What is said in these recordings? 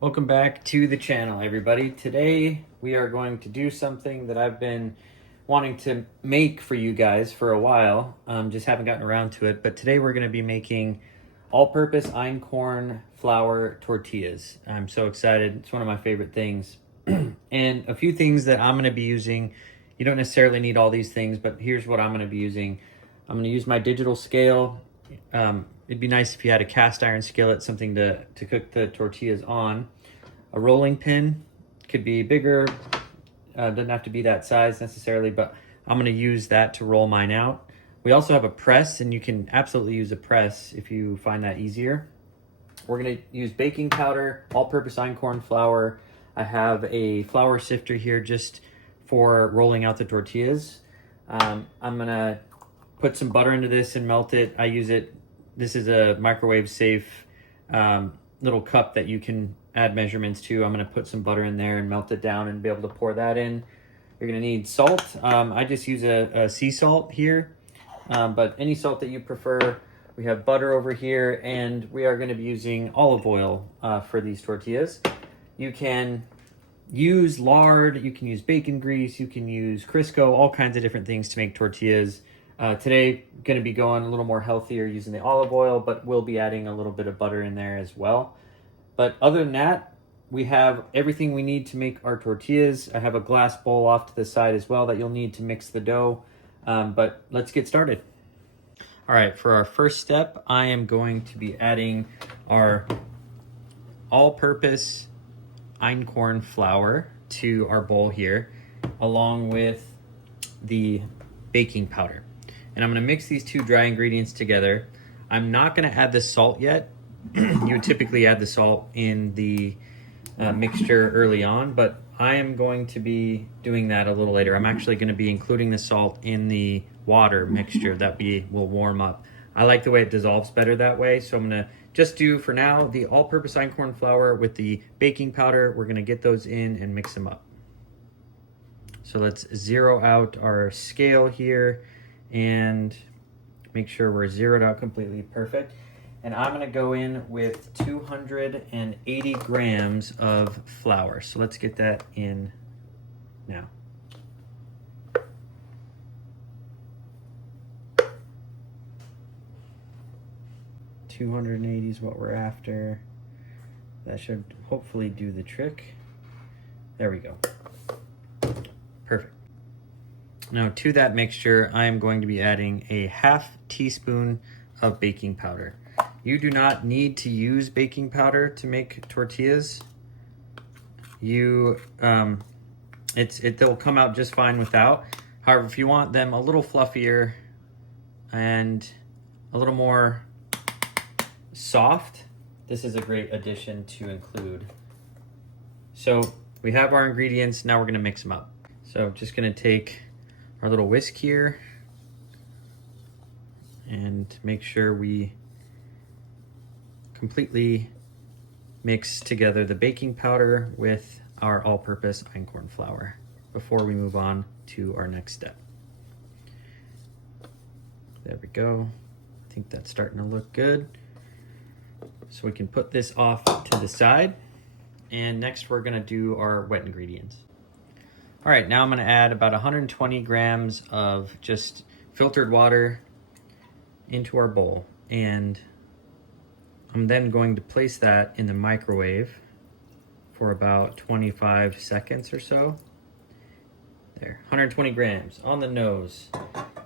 Welcome back to the channel, everybody. Today we are going to do something that I've been wanting to make for you guys for a while. Just haven't gotten around to it. But today we're going to be making all-purpose einkorn flour tortillas. I'm so excited. It's one of my favorite things. And a few things that I'm going to be using. You don't necessarily need all these things, but here's what I'm going to be using. I'm going to use my digital scale. It'd be nice if you had a cast iron skillet, something to cook the tortillas on. A rolling pin, could be bigger, doesn't have to be that size necessarily, but I'm gonna use that to roll mine out. We also have a press, and you can absolutely use a press if you find that easier. We're gonna use baking powder, all-purpose einkorn flour. I have a flour sifter here just for rolling out the tortillas. I'm gonna put some butter into this and melt it. I use it. This is a microwave safe little cup that you can add measurements to. I'm going to put some butter in there and melt it down and be able to pour that in. You're going to need salt. I just use a sea salt here, but any salt that you prefer. We have butter over here, and we are going to be using olive oil for these tortillas. You can use lard, you can use bacon grease, you can use Crisco, all kinds of different things to make tortillas. Today, going to be going a little more healthier using the olive oil, but we'll be adding a little bit of butter in there as well. But other than that, we have everything we need to make our tortillas. I have a glass bowl off to the side as well that you'll need to mix the dough. But let's get started. All right, for our first step, I am going to be adding our all-purpose einkorn flour to our bowl here, along with the baking powder. And I'm gonna mix these two dry ingredients together. I'm not gonna add the salt yet. You would typically add the salt in the mixture early on, but I am going to be doing that a little later. I'm actually gonna be including the salt in the water mixture that will warm up. I like the way it dissolves better that way, so I'm gonna just do, for now, the all-purpose einkorn flour with the baking powder. We're gonna get those in and mix them up. So let's zero out our scale here and make sure we're zeroed out completely. Perfect. And I'm gonna go in with 280 grams of flour. So let's get that in now. $280 is what we're after. That should hopefully do the trick. There we go. Perfect. Now to that mixture, I am going to be adding a half teaspoon of baking powder. You do not need to use baking powder to make tortillas. They'll come out just fine without. However, if you want them a little fluffier and a little more soft, this is a great addition to include. So we have our ingredients, now we're gonna mix them up. So just gonna take our little whisk here and make sure we completely mix together the baking powder with our all-purpose einkorn flour before we move on to our next step. There we go. I think that's starting to look good. So we can put this off to the side. And next we're gonna do our wet ingredients. All right, now I'm gonna add about 120 grams of just filtered water into our bowl. And I'm then going to place that in the microwave for about 25 seconds or so. There, 120 grams on the nose.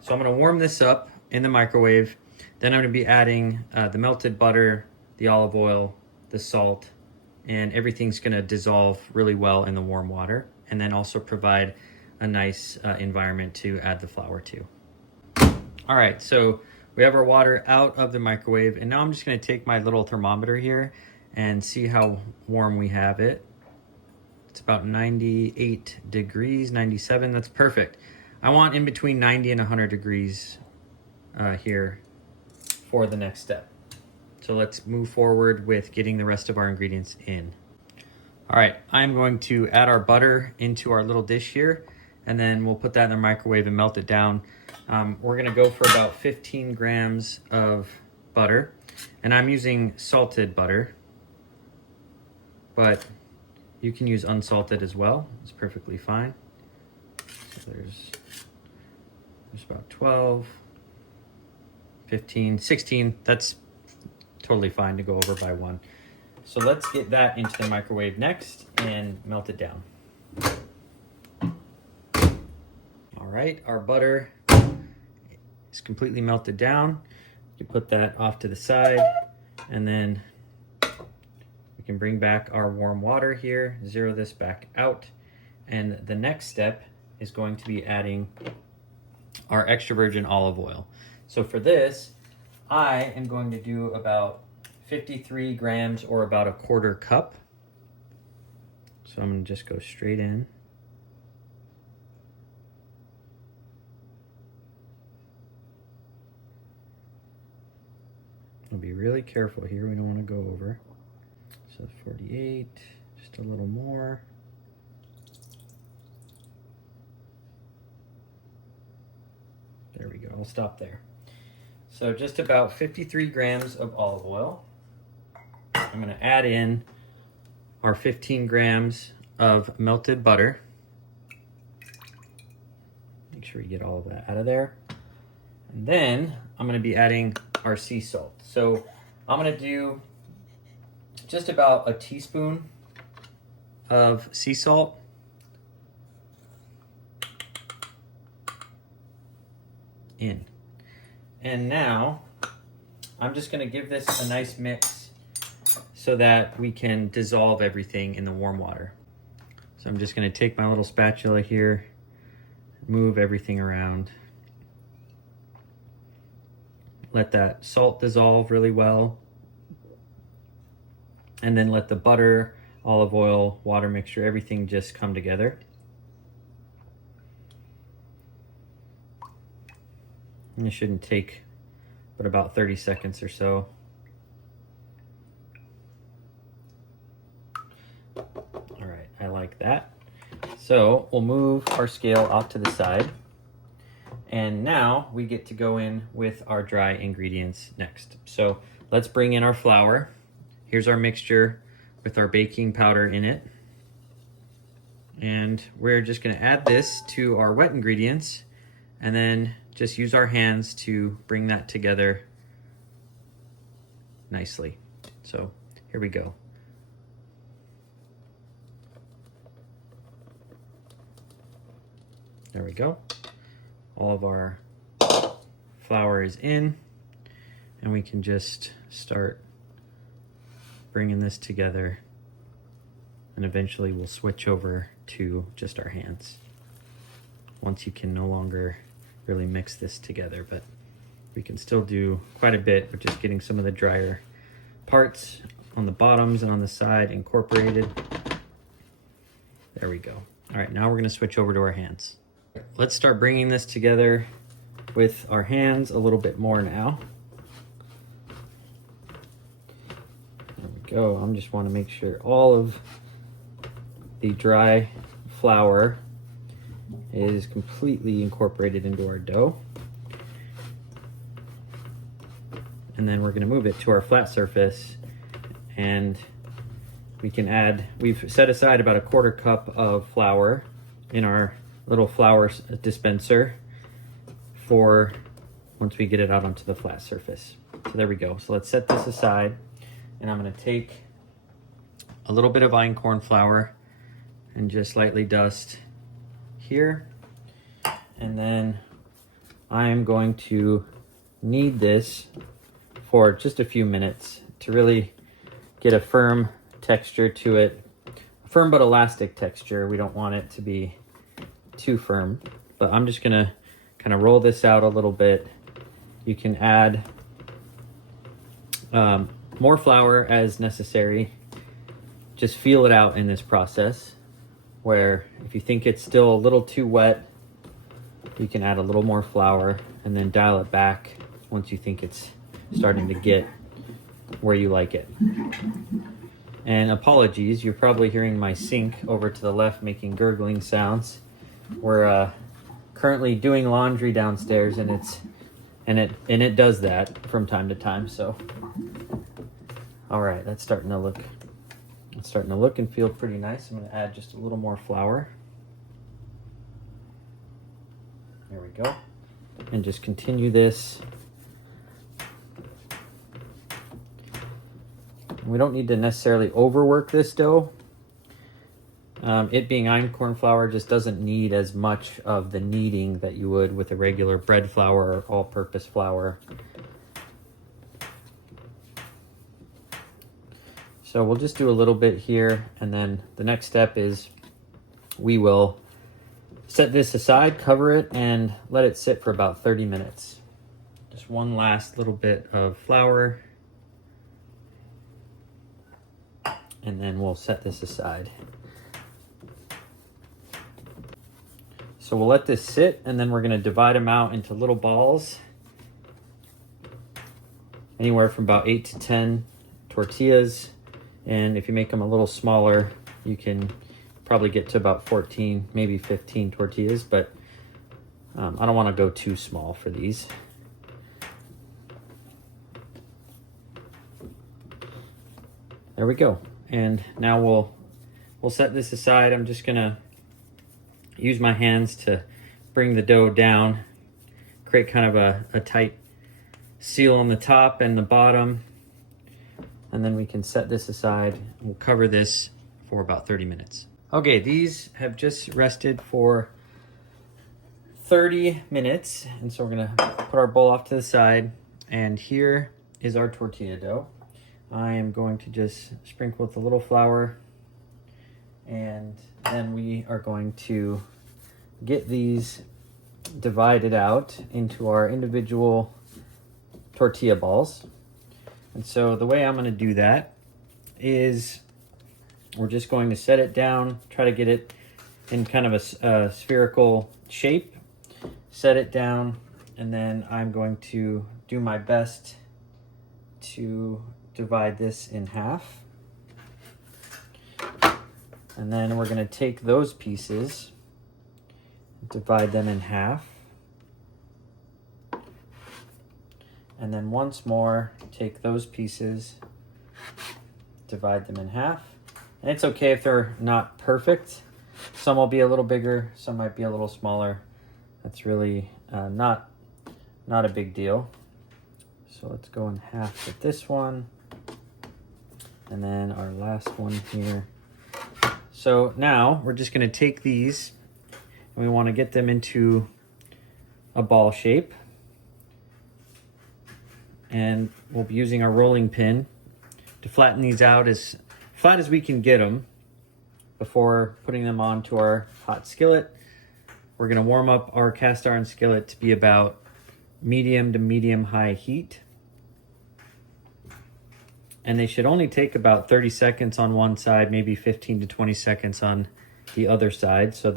So I'm gonna warm this up in the microwave. Then I'm gonna be adding the melted butter, the olive oil, the salt, and everything's gonna dissolve really well in the warm water, and then also provide a nice environment to add the flour to. All right, so we have our water out of the microwave, and now I'm just gonna take my little thermometer here and see how warm we have it. It's about 98 degrees, 97, that's perfect. I want in between 90 and 100 degrees here for the next step. So let's move forward with getting the rest of our ingredients in. All right, I'm going to add our butter into our little dish here, and then we'll put that in the microwave and melt it down. We're gonna go for about 15 grams of butter, and I'm using salted butter. but you can use unsalted as well. It's perfectly fine. So there's about 12, 15, 16. That's totally fine to go over by one. So let's get that into the microwave next and melt it down. All right, our butter is completely melted down. You put that off to the side, and then we can bring back our warm water here, zero this back out. And the next step is going to be adding our extra virgin olive oil. So for this, I am going to do about 53 grams or about a quarter cup. So I'm gonna just go straight in. I'll be really careful here, we don't want to go over. So 48, just a little more. There we go, I'll stop there. So just about 53 grams of olive oil. I'm gonna add in our 15 grams of melted butter. Make sure you get all of that out of there. And then I'm gonna be adding our sea salt. So I'm gonna do just about a teaspoon of sea salt. In. And now I'm just gonna give this a nice mix so that we can dissolve everything in the warm water. So I'm just gonna take my little spatula here, move everything around. Let that salt dissolve really well. And then let the butter, olive oil, water mixture, everything just come together. And it shouldn't take but about 30 seconds or so. All right, I like that. So we'll move our scale off to the side. And now we get to go in with our dry ingredients next. So let's bring in our flour. Here's our mixture with our baking powder in it. And we're just gonna add this to our wet ingredients and then just use our hands to bring that together nicely. So here we go. There we go. All of our flour is in, and we can just start bringing this together, and eventually we'll switch over to just our hands once you can no longer really mix this together, but we can still do quite a bit with just getting some of the drier parts on the bottoms and on the side incorporated. There we go. All right, now we're gonna switch over to our hands. Let's start bringing this together with our hands a little bit more now. There we go. I just want to make sure all of the dry flour is completely incorporated into our dough. And then we're going to move it to our flat surface, and we can add, we've set aside about a quarter cup of flour in our little flour dispenser for once we get it out onto the flat surface. So there we go. So let's set this aside, and I'm going to take a little bit of einkorn flour and just lightly dust here, and then I'm going to knead this for just a few minutes to really get a firm texture to it, a firm but elastic texture. We don't want it to be too firm, but I'm just gonna kind of roll this out a little bit. You can add more flour as necessary. Just feel it out in this process, where if you think it's still a little too wet, you can add a little more flour and then dial it back once you think it's starting to get where you like it. And apologies, you're probably hearing my sink over to the left making gurgling sounds. We're currently doing laundry downstairs, and it does that from time to time. So, all right, that's starting to look It's starting to look and feel pretty nice. I'm going to add just a little more flour. There we go. And just continue this. We don't need to necessarily overwork this dough. It being einkorn flour just doesn't need as much of the kneading that you would with a regular bread flour or all-purpose flour. So we'll just do a little bit here, and then the next step is we will set this aside, cover it, and let it sit for about 30 minutes. Just one last little bit of flour, and then we'll set this aside. So we'll let this sit, and then we're going to divide them out into little balls, anywhere from about 8 to 10 tortillas. And if you make them a little smaller, you can probably get to about 14, maybe 15 tortillas, but I don't want to go too small for these. There we go. And now we'll set this aside. I'm just gonna use my hands to bring the dough down, create kind of a tight seal on the top and the bottom. And then we can set this aside. We'll cover this for about 30 minutes. Okay, these have just rested for 30 minutes. And so we're gonna put our bowl off to the side. And here is our tortilla dough. I am going to just sprinkle with a little flour. And then we are going to get these divided out into our individual tortilla balls. And so the way I'm going to do that is we're just going to set it down, try to get it in kind of a spherical shape, set it down, and then I'm going to do my best to divide this in half. And then we're going to take those pieces, divide them in half. And then once more, take those pieces, divide them in half. And it's okay if they're not perfect. Some will be a little bigger, some might be a little smaller. That's really not a big deal. So let's go in half with this one. And then our last one here. So now we're just going to take these and we want to get them into a ball shape. And we'll be using our rolling pin to flatten these out as flat as we can get them before putting them onto our hot skillet. We're going to warm up our cast iron skillet to be about medium to medium high heat. And they should only take about 30 seconds on one side, maybe 15 to 20 seconds on the other side. So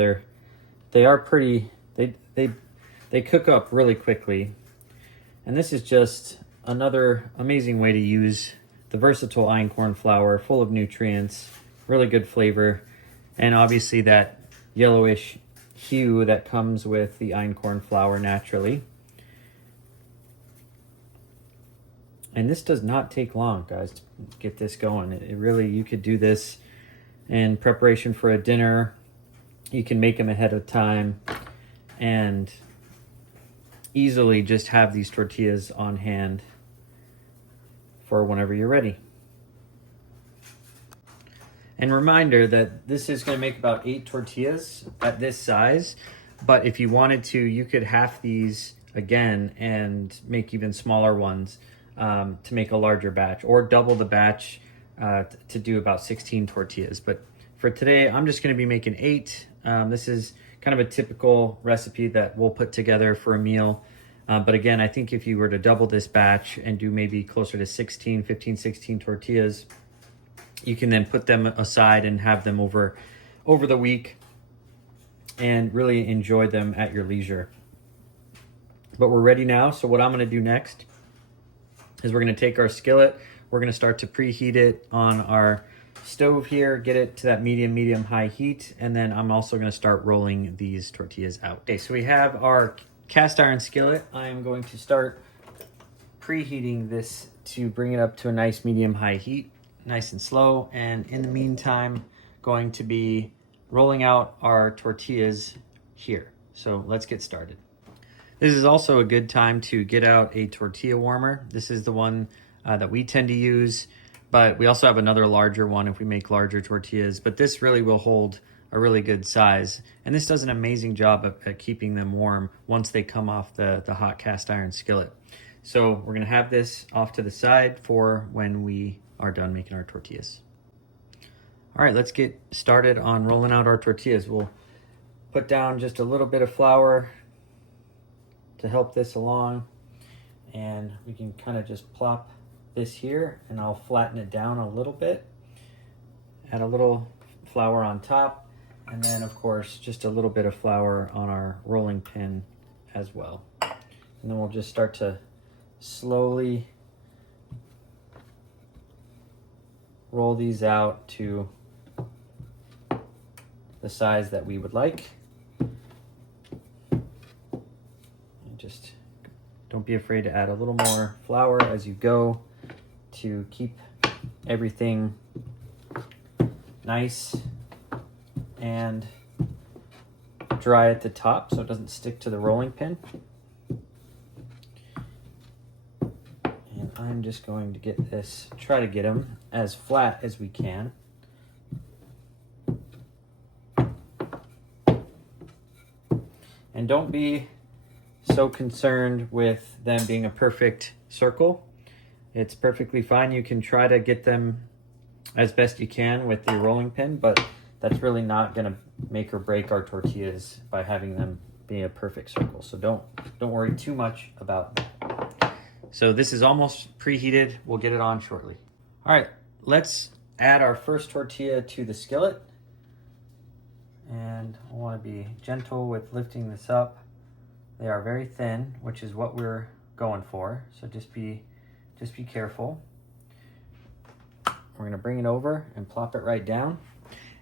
they are pretty, they cook up really quickly. And this is just another amazing way to use the versatile einkorn flour, full of nutrients, really good flavor, and obviously that yellowish hue that comes with the einkorn flour naturally. And this does not take long, guys, to get this going. It really, you could do this in preparation for a dinner. You can make them ahead of time and easily just have these tortillas on hand for whenever you're ready. And reminder that this is going to make about 8 tortillas at this size, but if you wanted to, you could half these again and make even smaller ones to make a larger batch, or double the batch to do about 16 tortillas. But for today, I'm just going to be making 8. This is kind of a typical recipe that we'll put together for a meal. But again, I think if you were to double this batch and do maybe closer to 15, 16 tortillas, you can then put them aside and have them over the week and really enjoy them at your leisure. But we're ready now. So what I'm going to do next is we're going to take our skillet. We're going to start to preheat it on our stove here, get it to that medium high heat. And then I'm also going to start rolling these tortillas out. Okay, so we have our cast iron skillet. I am going to start preheating this to bring it up to a nice medium high heat. nice and slow. And in the meantime, going to be rolling out our tortillas here. So let's get started. This is also a good time to get out a tortilla warmer. This is the one that we tend to use, but we also have another larger one if we make larger tortillas, but this really will hold a really good size. And this does an amazing job at keeping them warm once they come off the hot cast iron skillet. So we're gonna have this off to the side for when we are done making our tortillas. All right, let's get started on rolling out our tortillas. We'll put down just a little bit of flour to help this along, and we can kind of just plop this here, and I'll flatten it down a little bit, add a little flour on top, and then of course just a little bit of flour on our rolling pin as well. And then we'll just start to slowly roll these out to the size that we would like. And just don't be afraid to add a little more flour as you go to keep everything nice and dry at the top so it doesn't stick to the rolling pin. And I'm just going to get this, try to get them as flat as we can. And don't be so concerned with them being a perfect circle. It's perfectly fine. You can try to get them as best you can with the rolling pin, but that's really not gonna make or break our tortillas by having them be a perfect circle. So don't worry too much about that. So this is almost preheated. We'll get it on shortly. All right, let's add our first tortilla to the skillet. And I wanna be gentle with lifting this up. They are very thin, which is what we're going for. So just be careful. We're gonna bring it over and plop it right down.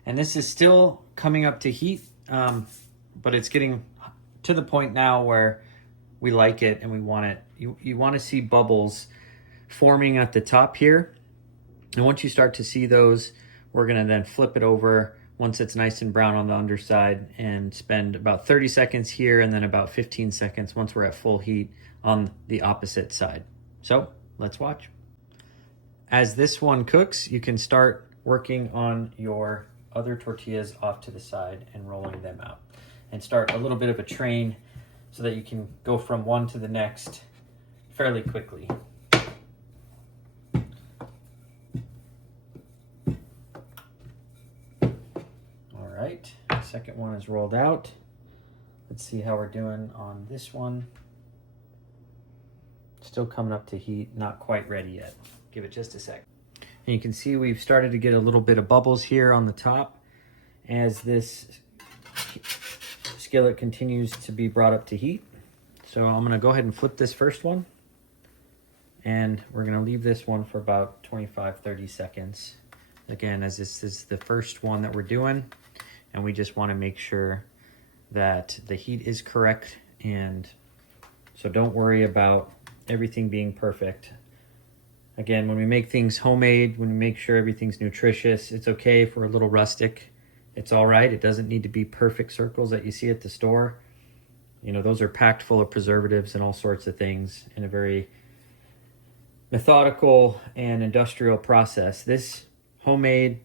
And this is still coming up to heat, but it's getting to the point now where we like it and we want it. You wanna see bubbles forming at the top here. And once you start to see those, we're gonna then flip it over once it's nice and brown on the underside and spend about 30 seconds here and then about 15 seconds once we're at full heat on the opposite side. So let's watch. As this one cooks, you can start working on your other tortillas off to the side and rolling them out. And start a little bit of a train so that you can go from one to the next fairly quickly. All right, second one is rolled out. Let's see how we're doing on this one. Still coming up to heat, not quite ready yet. Give it just a sec. And you can see we've started to get a little bit of bubbles here on the top as this skillet continues to be brought up to heat. So I'm gonna go ahead and flip this first one, and we're gonna leave this one for about 25-30 seconds. Again, as this is the first one that we're doing, and we just wanna make sure that the heat is correct, and so don't worry about everything being perfect. Again, when we make things homemade, when we make sure everything's nutritious, it's okay if we're a little rustic. It's all right. It doesn't need to be perfect circles that you see at the store. You know, those are packed full of preservatives and all sorts of things in a very methodical and industrial process. This homemade,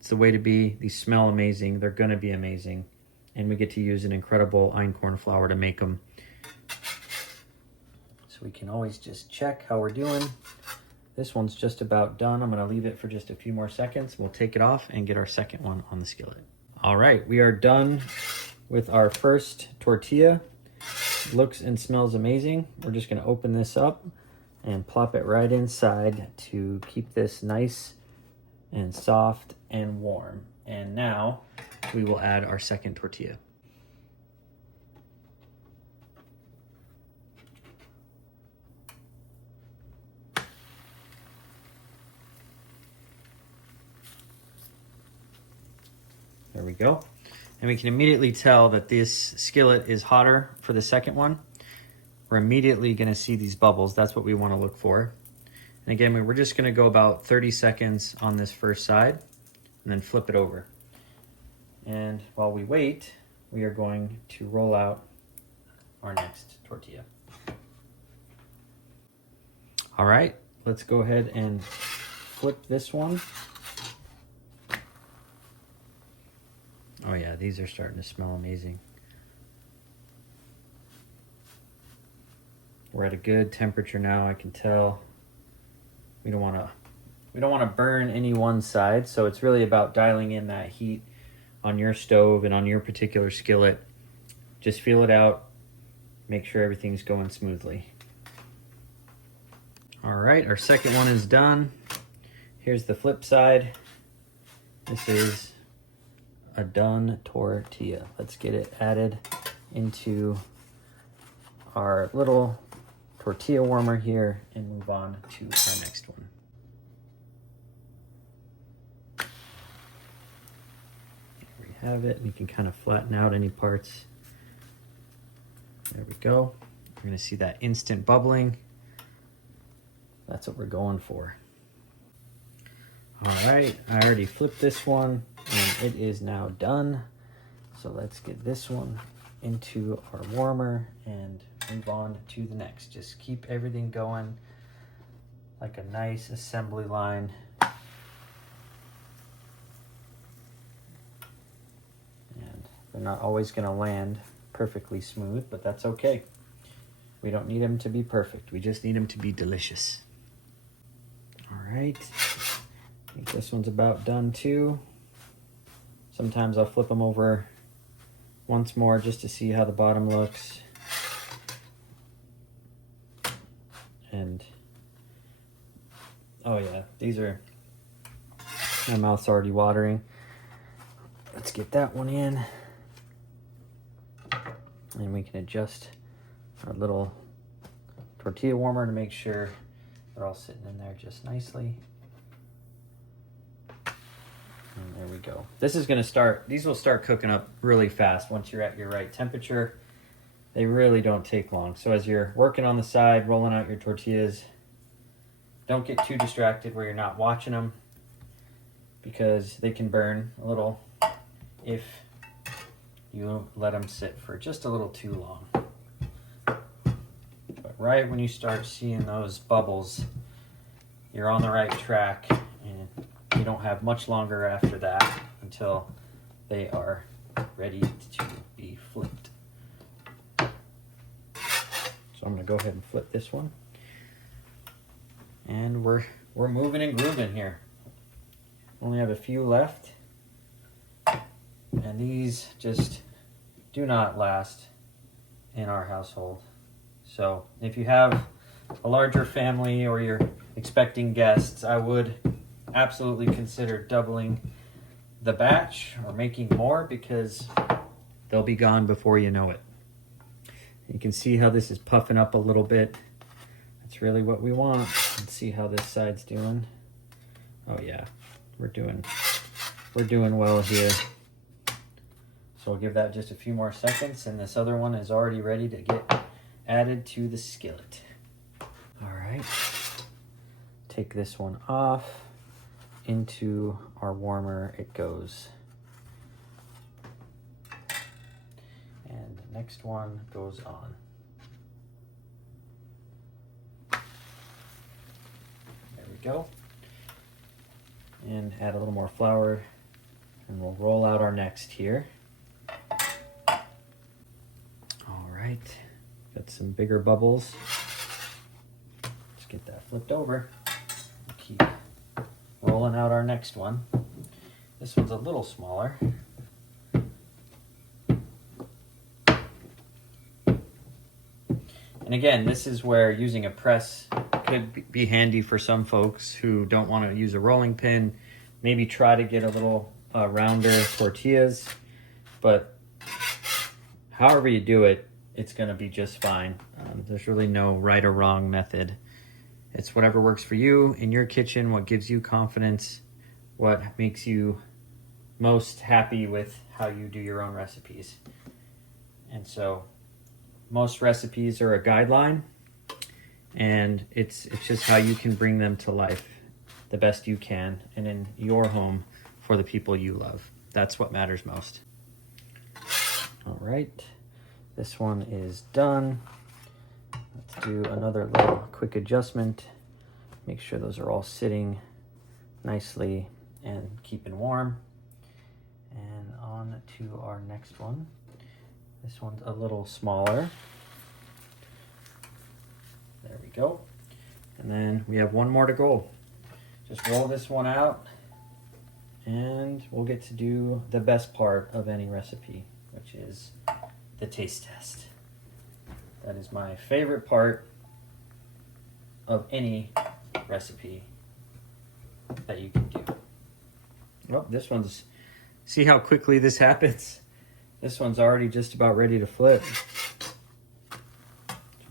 it's the way to be. These smell amazing. They're going to be amazing. And we get to use an incredible einkorn flour to make them. So we can always just check how we're doing. This one's just about done. I'm gonna leave it for just a few more seconds. We'll take it off and get our second one on the skillet. All right, we are done with our first tortilla. Looks and smells amazing. We're just gonna open this up and plop it right inside to keep this nice and soft and warm. And now we will add our second tortilla. There we go. And we can immediately tell that this skillet is hotter for the second one. We're immediately gonna see these bubbles. That's what we wanna look for. And again, we're just gonna go about 30 seconds on this first side and then flip it over. And while we wait, we are going to roll out our next tortilla. All right, let's go ahead and flip this one. Oh yeah, these are starting to smell amazing. We're at a good temperature now, I can tell. We don't want to burn any one side, so it's really about dialing in that heat on your stove and on your particular skillet. Just feel it out, make sure everything's going smoothly. All right, our second one is done. Here's the flip side. This is a done tortilla. Let's get it added into our little tortilla warmer here and move on to our next one. There we have it. We can kind of flatten out any parts. There we go. We're gonna see that instant bubbling. That's what we're going for. All right, I already flipped this one and it is now done. So let's get this one into our warmer and move on to the next. Just keep everything going like a nice assembly line. And they're not always gonna land perfectly smooth, but that's okay. We don't need them to be perfect. We just need them to be delicious. All right, I think this one's about done too. Sometimes I'll flip them over once more just to see how the bottom looks. And oh yeah, these are, my mouth's already watering. Let's get that one in. And we can adjust our little tortilla warmer to make sure they're all sitting in there just nicely. And there we go. This is gonna start, these will start cooking up really fast once you're at your right temperature. They really don't take long. So as you're working on the side, rolling out your tortillas, don't get too distracted where you're not watching them, because they can burn a little if you let them sit for just a little too long. But right when you start seeing those bubbles, you're on the right track, and you don't have much longer after that until they are ready to be flipped. So I'm gonna go ahead and flip this one. And we're moving and grooving here. Only have a few left. And these just do not last in our household. So if you have a larger family or you're expecting guests, I would absolutely consider doubling the batch or making more, because they'll be gone before you know it. You can see how this is puffing up a little bit. That's really what we want. Let's see how this side's doing. Oh yeah, we're doing well here. So we'll give that just a few more seconds, and this other one is already ready to get added to the skillet. All right, take this one off. Into our warmer it goes. And the next one goes on. There we go. And add a little more flour, and we'll roll out our next here. All right, got some bigger bubbles. Let's get that flipped over. Keep rolling out our next one. This one's a little smaller. And again, this is where using a press could be handy for some folks who don't want to use a rolling pin. Maybe try to get a little rounder tortillas, but however you do it, it's going to be just fine. There's really no right or wrong method. It's whatever works for you in your kitchen, what gives you confidence, what makes you most happy with how you do your own recipes. And so most recipes are a guideline, and it's just how you can bring them to life the best you can and in your home for the people you love. That's what matters most. All right, this one is done. Let's do another little quick adjustment. Make sure those are all sitting nicely and keeping warm. And on to our next one. This one's a little smaller. There we go. And then we have one more to go. Just roll this one out and we'll get to do the best part of any recipe, which is the taste test. That is my favorite part of any recipe that you can do. Oh, this one's, see how quickly this happens? This one's already just about ready to flip.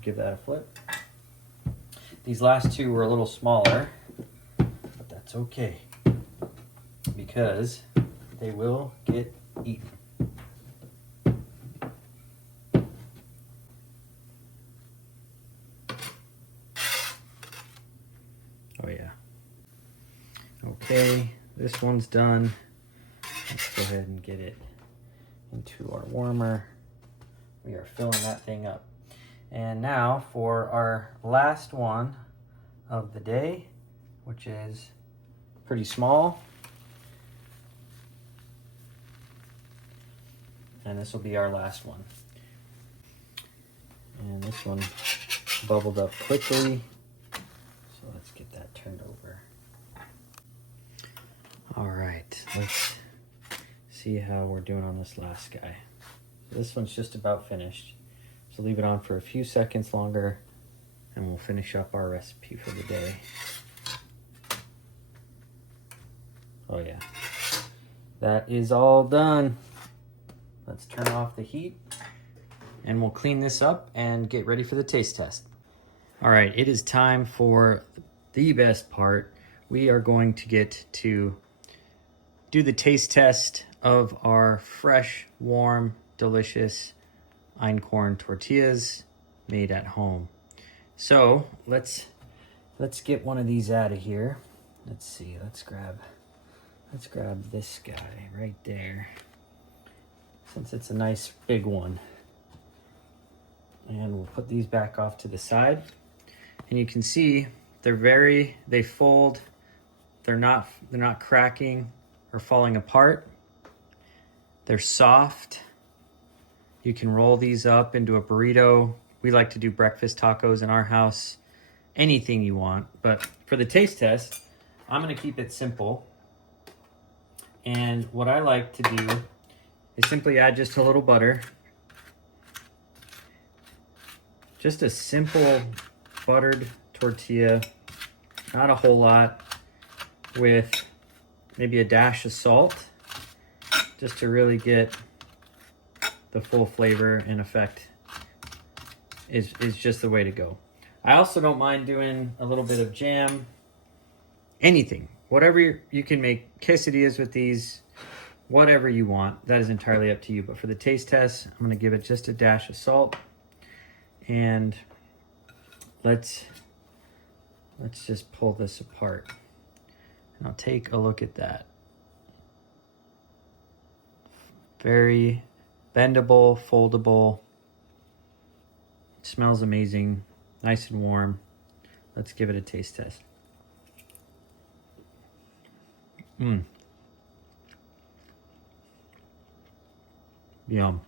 Give that a flip. These last two were a little smaller, but that's okay because they will get eaten. Oh yeah. Okay, this one's done. Let's go ahead and get it into our warmer. We are filling that thing up. And now for our last one of the day, which is pretty small. And this will be our last one. And this one bubbled up quickly. So let's get that turned over. All right, let's see how we're doing on this last guy. This one's just about finished. So leave it on for a few seconds longer and we'll finish up our recipe for the day. Oh yeah, that is all done. Let's turn off the heat and we'll clean this up and get ready for the taste test. All right, it is time for the best part. We are going to get to do the taste test of our fresh, warm, delicious Einkorn tortillas made at home. So let's get one of these out of here. Let's see, let's grab this guy right there, since it's a nice big one. And we'll put these back off to the side. And you can see they fold. They're not cracking or falling apart. They're soft. You can roll these up into a burrito. We like to do breakfast tacos in our house. Anything you want. But for the taste test, I'm gonna keep it simple. And what I like to do is simply add just a little butter. Just a simple buttered tortilla, not a whole lot, with maybe a dash of salt, just to really get the full flavor and effect is just the way to go. I also don't mind doing a little bit of jam, anything, whatever you can make quesadillas with these, whatever you want. That is entirely up to you. But for the taste test, I'm gonna give it just a dash of salt. And let's just pull this apart. And I'll take a look at that. Very bendable, foldable. It smells amazing, nice and warm. Let's give it a taste test. Yum.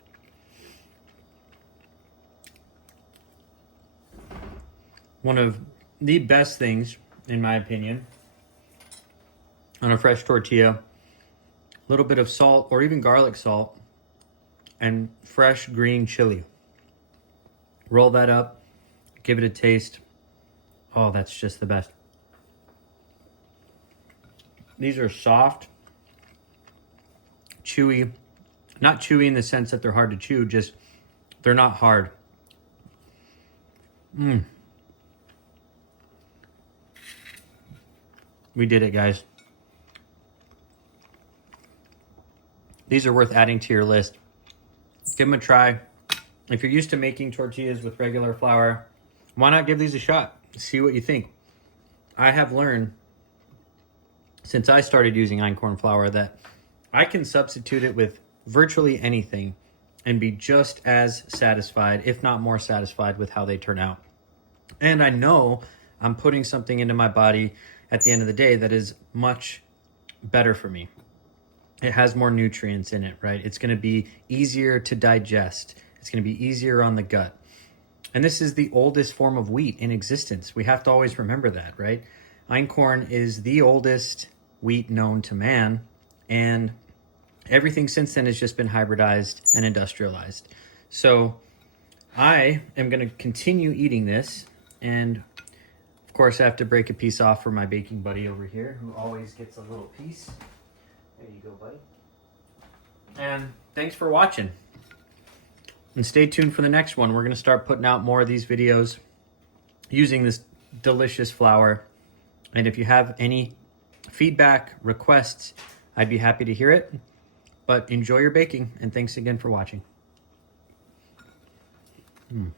One of the best things, in my opinion, on a fresh tortilla, a little bit of salt or even garlic salt and fresh green chili. Roll that up, give it a taste. Oh, that's just the best. These are soft, chewy, not chewy in the sense that they're hard to chew, just they're not hard. We did it, guys. These are worth adding to your list. Give them a try. If you're used to making tortillas with regular flour, why not give these a shot? see what you think. I have learned since I started using einkorn flour that I can substitute it with virtually anything and be just as satisfied, if not more satisfied, with how they turn out. And I know I'm putting something into my body at the end of the day that is much better for me. It has more nutrients in it, right? It's going to be easier to digest. It's going to be easier on the gut. And this is the oldest form of wheat in existence. We have to always remember that, right? Einkorn is the oldest wheat known to man, and everything since then has just been hybridized and industrialized. So I am going to continue eating this, and of course I have to break a piece off for my baking buddy over here, who always gets a little piece. There you go, buddy. And thanks for watching. And stay tuned for the next one. We're going to start putting out more of these videos using this delicious flour. And if you have any feedback, requests, I'd be happy to hear it. But enjoy your baking, and thanks again for watching. Mm.